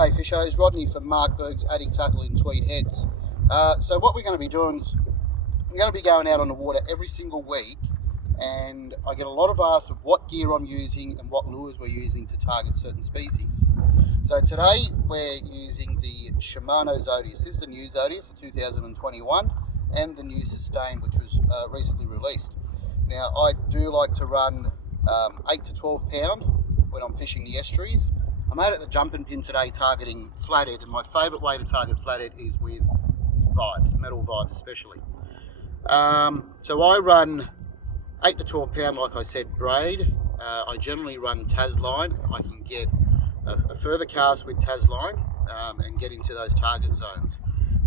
Hey Fishers, Rodney from Mark Berg's Addict Tackle in Tweed Heads. So what we're going to be doing is I'm going to be going out on the water every single week, and I get a lot of asks of what gear I'm using and what lures we're using to target certain species. So today we're using the Shimano Zodius. This is the new Zodius, the 2021, and the new Sustain, which was recently released. Now I do like to run 8 to 12 pound when I'm fishing the estuaries. I'm out at the jumping pin today targeting flathead, and my favourite way to target flathead is with vibes, metal vibes especially. So I run 8 to 12 pound, like I said, braid. I generally run Tas line. I can get a further cast with Tas line and get into those target zones.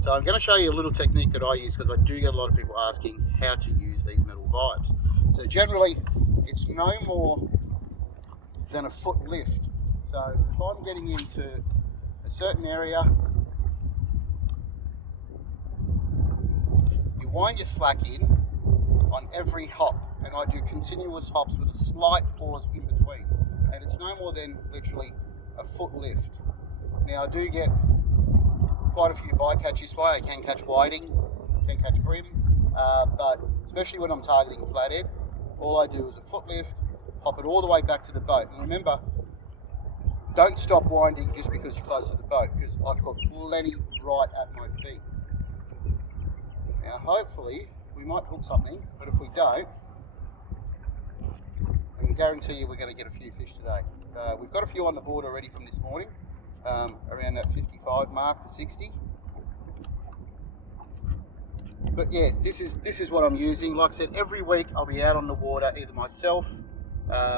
So I'm going to show you a little technique that I use because I do get a lot of people asking how to use these metal vibes. So generally it's no more than a foot lift. So if I'm getting into a certain area, you wind your slack in on every hop, and I do continuous hops with a slight pause in between, and it's no more than literally a foot lift. Now I do get quite a few bycatch this way. I can catch whiting, can catch brim, but especially when I'm targeting flathead, all I do is a foot lift, hop it all the way back to the boat. And remember, don't stop winding just because you're close to the boat, because I've got plenty right at my feet. Now hopefully we might hook something, but if we don't, I can guarantee you we're going to get a few fish today. We've got a few on the board already from this morning, around that 55 mark to 60. But yeah, this is what I'm using. Like I said, every week I'll be out on the water, either myself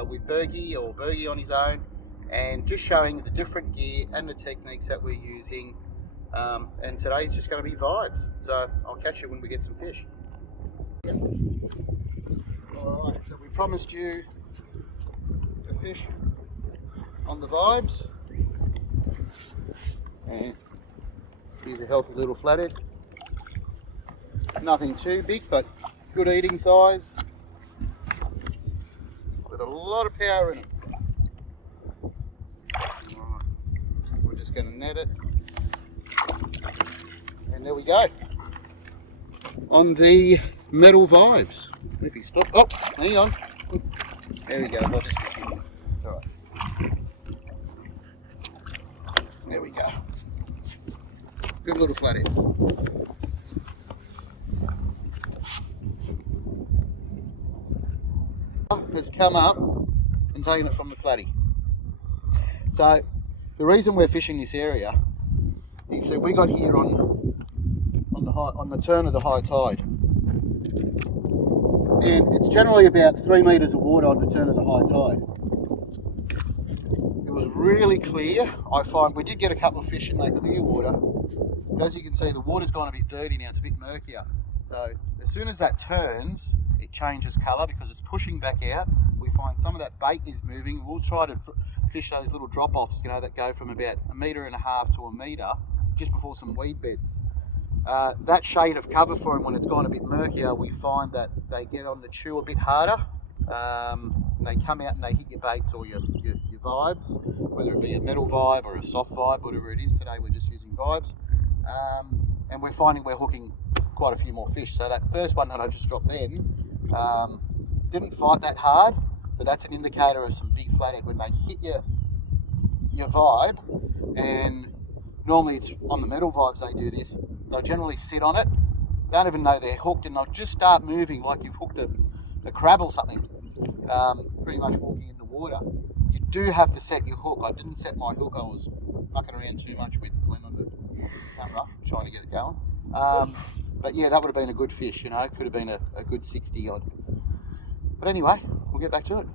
with Bergie or Bergie on his own, and just showing the different gear and the techniques that we're using. And today it's just going to be vibes. So I'll catch you when we get some fish. Alright, so we promised you a fish on the vibes. And here's a healthy little flathead. Nothing too big, but good eating size, with a lot of power in it. Right. We're just going to net it, and there we go on the metal vibes. If he stop, oh, hang on. There we go. I'll just continue. It's all right. There we go. Good little flathead. Has come up and taken it from the flatty. So the reason we're fishing this area is that we got here on the turn of the high tide, and it's generally about 3 meters of water on the turn of the high tide. It was really clear. I find we did get a couple of fish in that clear water, but as you can see, the water's gone a bit dirty now. It's a bit murkier. So as soon as that turns, it changes colour because it's pushing back out. We find some of that bait is moving. We'll try to fish those little drop-offs, you know, that go from about 1.5 meters to a metre just before some weed beds. That shade of cover for them, when it's gone a bit murkier, we find that they get on the chew a bit harder. They come out and they hit your baits or your vibes, whether it be a metal vibe or a soft vibe, whatever it is. Today we're just using vibes. And we're finding we're hooking quite a few more fish. So that first one that I just dropped then didn't fight that hard, but that's an indicator of some big flathead when they hit your vibe. And normally it's on the metal vibes they do this. They'll generally sit on it, don't even know they're hooked, and they'll just start moving like you've hooked a crab or something, pretty much walking in the water. You do have to set your hook. I didn't set my hook. I was mucking around too much with Glenn on the camera, trying to get it going. But yeah, that would have been a good fish, you know. It could have been a good 60 odd. But anyway, we'll get back to it.